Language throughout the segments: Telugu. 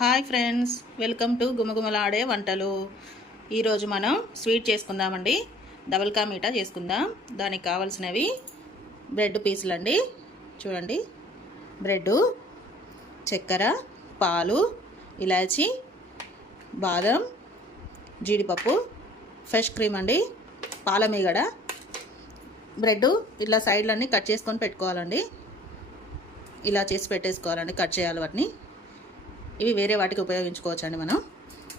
హాయ్ ఫ్రెండ్స్, వెల్కమ్ టు గుమగుమలాడే వంటలు. ఈరోజు మనం స్వీట్ చేసుకుందామండి. డబుల్ కా మీఠా చేసుకుందాం. దానికి కావాల్సినవి బ్రెడ్ పీసులు అండి. చూడండి, బ్రెడ్, చక్కెర, పాలు, ఇలాచి, బాదం, జీడిపప్పు, ఫ్రెష్ క్రీమ్ అండి, పాల మీగడ. బ్రెడ్ ఇట్లా సైడ్లన్నీ కట్ చేసుకొని పెట్టుకోవాలండి. ఇలా చేసి పెట్టేసుకోవాలండి. కట్ చేయాలి వాటిని. ఇవి వేరే వాటికి ఉపయోగించుకోవచ్చు అండి.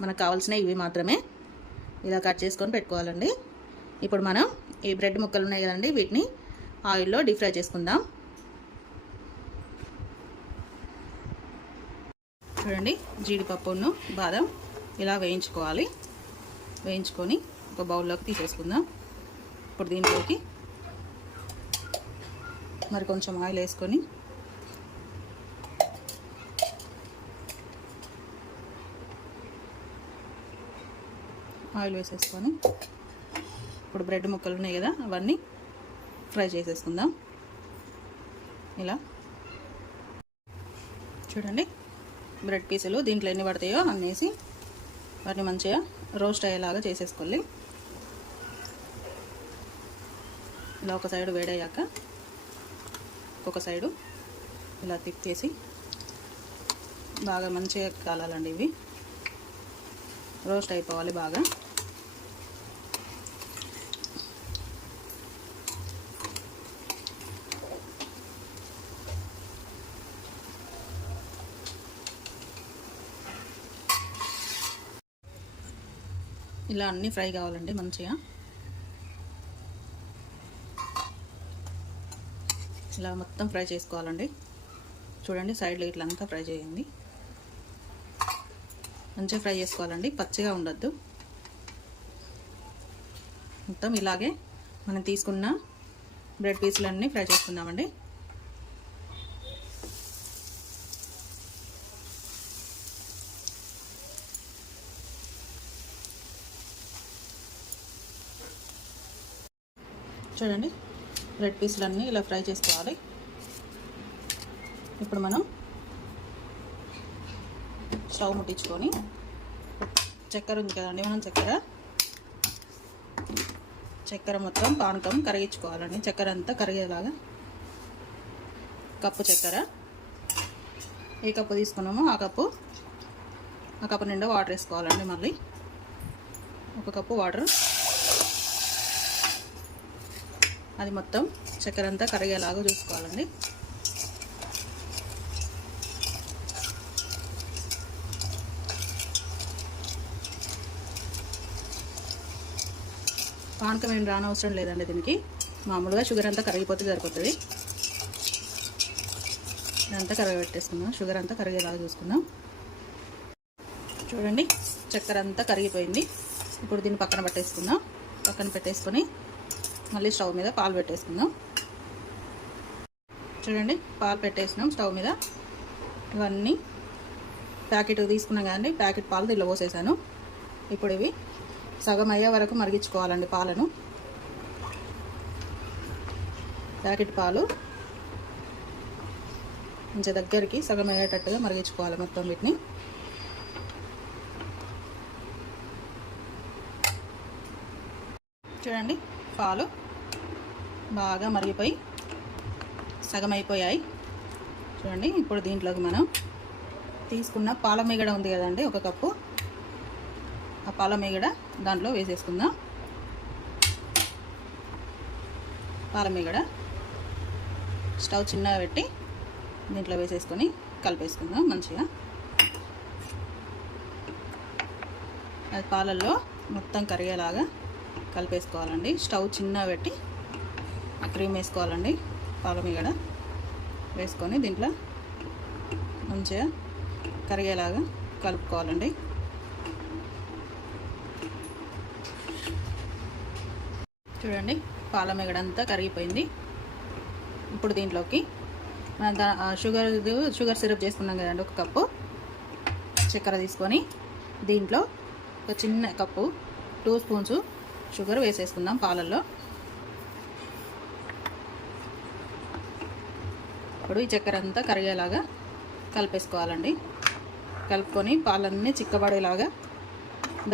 మనకు కావాల్సినవి ఇవి మాత్రమే. ఇలా కట్ చేసుకొని పెట్టుకోవాలండి. ఇప్పుడు మనం ఈ బ్రెడ్ ముక్కలు ఉన్నాయి కదండి, వీటిని ఆయిల్లో డీప్ ఫ్రై చేసుకుందాం. చూడండి, జీడిపప్పును బాదం ఇలా వేయించుకోవాలి. వేయించుకొని ఒక బౌల్లోకి తీసేసుకుందాం. ఇప్పుడు దీంట్లోకి మరి కొంచెం ఆయిల్ వేసుకొని ఆయిల్ వేసేసుకొని ఇప్పుడు బ్రెడ్ ముక్కలు ఉన్నాయి కదా, అవన్నీ ఫ్రై చేసేసుకుందాం. ఇలా చూడండి, బ్రెడ్ పీసులు దీంట్లో ఎన్ని పడతాయో అన్నేసి వాటిని మంచిగా రోస్ట్ అయ్యేలాగా చేసేసుకోవాలి. ఇలా ఒక సైడు వేడయ్యాక ఒక సైడు ఇలా తిప్పేసి బాగా మంచిగా కాలాలండి. ఇవి రోస్ట్ అయిపోవాలి బాగా. ఇలా అన్నీ ఫ్రై కావాలండి మంచిగా. ఇలా మొత్తం ఫ్రై చేసుకోవాలండి. చూడండి, సైడ్లో ఇట్లా అంతా ఫ్రై చేయండి. మంచిగా ఫ్రై చేసుకోవాలండి, పచ్చిగా ఉండొద్దు. మొత్తం ఇలాగే మనం తీసుకున్న బ్రెడ్ పీసులన్నీ ఫ్రై చేసుకుందామండి. చూడండి, బ్రెడ్ పీసులన్నీ ఇలా ఫ్రై చేసుకోవాలి. ఇప్పుడు మనం స్టవ్ ముట్టించుకొని చక్కెర ఉంది కదండి, మనం చక్కెర మొత్తం పానకం కరిగించుకోవాలండి. చక్కెర అంతా కరిగేలాగా కప్పు చక్కెర, ఏ కప్పు తీసుకున్నామో ఆ కప్పు నిండా వాటర్ వేసుకోవాలండి. మళ్ళీ ఒక కప్పు వాటర్, అది మొత్తం చక్కెర అంతా కరిగేలాగా చూసుకోవాలండి. పానకం ఏం రానవసరం లేదండి దీనికి. మామూలుగా షుగర్ అంతా కరిగిపోతే సరిపోతుంది. ఇదంతా కరగబెట్టేసుకుందాం. షుగర్ అంతా కరిగేలాగా చూసుకుందాం. చూడండి, చక్కెర అంతా కరిగిపోయింది. ఇప్పుడు దీన్ని పక్కన పెట్టేసుకుందాం. పక్కన పెట్టేసుకొని మళ్ళీ స్టవ్ మీద పాలు పెట్టేసుకుందాం. చూడండి, పాలు పెట్టేసినాం స్టవ్ మీద. ఇవన్నీ ప్యాకెట్ తీసుకున్నాం కదండి, ప్యాకెట్ పాలు దీనిలో పోసేసాను. ఇప్పుడు ఇవి సగం అయ్యే వరకు మరిగించుకోవాలండి పాలను. ప్యాకెట్ పాలు కొంచెం దగ్గరికి సగం అయ్యేటట్టుగా మరిగించుకోవాలి మొత్తం వీటిని. చూడండి, పాలు బాగా మరిగిపోయి సగం అయిపోయాయి. చూడండి, ఇప్పుడు దీంట్లోకి మనం తీసుకున్న పాల మీగడ ఉంది కదండి, ఒక కప్పు. ఆ పాల మీగడ దాంట్లో వేసేసుకుందాం. పాల మీగడ స్టవ్ చిన్నగా పెట్టి దీంట్లో వేసేసుకొని కలిపేసుకుందాం మంచిగా. అది పాలల్లో మొత్తం కరిగేలాగా కలిపేసుకోవాలండి. స్టవ్ చిన్నగా పెట్టి ఆ క్రీమ్ వేసుకోవాలండి. పాల మీగడ వేసుకొని దీంట్లో మంచిగా కరిగేలాగా కలుపుకోవాలండి. చూడండి, పాల మీగడ అంతా కరిగిపోయింది. ఇప్పుడు దీంట్లోకి షుగర్ సిరప్ చేసుకున్నాం కదండి, ఒక కప్పు చక్కెర తీసుకొని దీంట్లో ఒక చిన్న కప్పు 2 స్పూన్స్ షుగర్ వేసేసుకుందాం పాలల్లో. ఇప్పుడు ఈ చక్కెర అంతా కరిగేలాగా కలిపేసుకోవాలండి. కలుపుకొని పాలన్నీ చిక్కబడేలాగా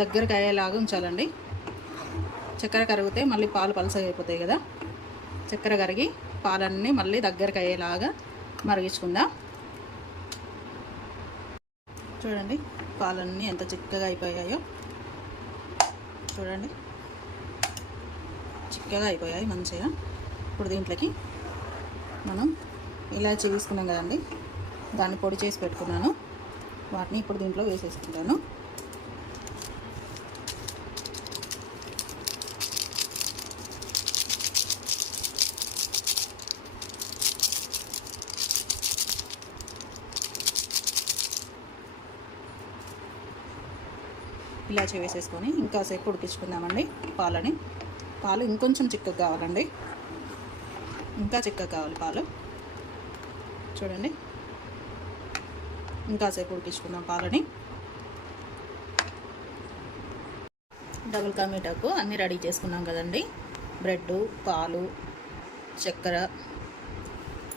దగ్గరకు అయ్యేలాగా ఉంచాలండి. చక్కెర కరిగితే మళ్ళీ పాలు పలసగా అయిపోతాయి కదా. చక్కెర కరిగి పాలన్నీ మళ్ళీ దగ్గరకు అయ్యేలాగా మరిగించుకుందాం. చూడండి పాలన్నీ ఎంత చిక్కగా అయిపోయాయో చూడండి, చిక్కగా అయిపోయాయి మంచిగా. ఇప్పుడు దీంట్లోకి మనం ఇలాచి తీసుకున్నాం కదండి, దాన్ని పొడి చేసి పెట్టుకున్నాను, వాటిని ఇప్పుడు దీంట్లో వేసేసుకుంటాను. ఇలాచి వేసేసుకొని ఇంకాసేపు ఉడికించుకుందామండి పాలని. పాలు ఇంకొంచెం చిక్కగా కావాలండి, ఇంకా చిక్కగా కావాలి పాలు. చూడండి ఇంకాసేపు ఉడికించుకుందాం పాలని. డబుల్ కా మీఠాకు అన్నీ రెడీ చేసుకున్నాం కదండి. బ్రెడ్, పాలు, చక్కెర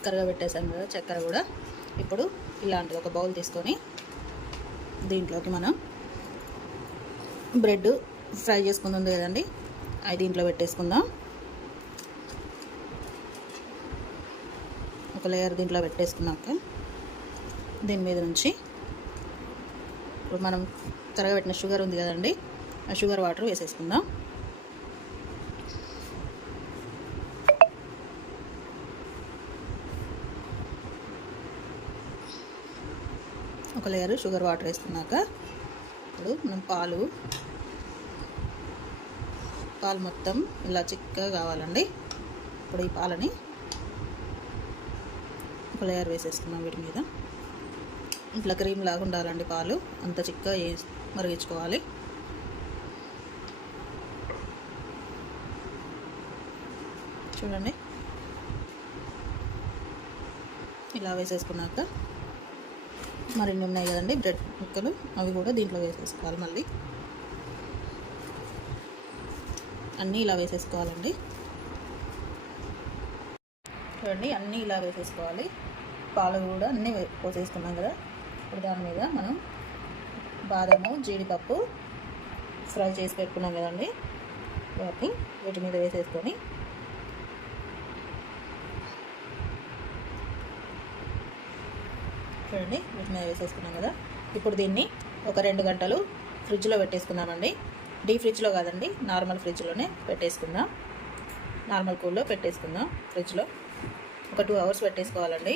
కరగబెట్టేసాం కదా, చక్కెర కూడా. ఇప్పుడు ఇలాంటిది ఒక బౌల్ తీసుకొని దీంట్లోకి మనం బ్రెడ్ ఫ్రై చేసుకుంది ఉంది కదండి, అది దీంట్లో పెట్టేసుకుందాం. ఒక లేయర్ దీంట్లో పెట్టేసుకున్నాక దీని మీద నుంచి ఇప్పుడు మనం కరగబెట్టిన షుగర్ ఉంది కదండి, ఆ షుగర్ వాటర్ వేసేసుకుందాం. ఒక లేయర్ షుగర్ వాటర్ వేసుకున్నాక ఇప్పుడు మనం పాలు మొత్తం ఇలా చిక్కగా కావాలండి. ఇప్పుడు ఈ పాలని ఒక లేయర్ వేసేసుకున్నాం వీటి మీద. ఇట్లా క్రీమ్ లాగా ఉండాలండి పాలు, అంత చిక్కగా మరిగించుకోవాలి. చూడండి ఇలా వేసేసుకున్నాక మరిన్ని ఉన్నాయి కదండి బ్రెడ్ ముక్కలు, అవి కూడా దీంట్లో వేసేసుకోవాలి. మళ్ళీ అన్నీ ఇలా వేసేసుకోవాలండి. చూడండి అన్నీ ఇలా వేసేసుకోవాలి. పాలు కూడా అన్నీ పోసేసుకున్నాం కదా. ఇప్పుడు దాని మీద మనం బాదము, జీడిపప్పు ఫ్రై చేసి పెట్టుకున్నాం కదండి, వీటి మీద వేసేసుకొని చూడండి వీటి మీద వేసేసుకున్నాం కదా. ఇప్పుడు దీన్ని ఒక 2 గంటలు ఫ్రిడ్జ్లో పెట్టేసుకుందామండి. డీ ఫ్రిడ్జ్లో కాదండి, నార్మల్ ఫ్రిడ్జ్లోనే పెట్టేసుకుందాం. నార్మల్ కూల్లో పెట్టేసుకుందాం ఫ్రిడ్జ్లో. ఒక 2 అవర్స్ పెట్టేసుకోవాలండి.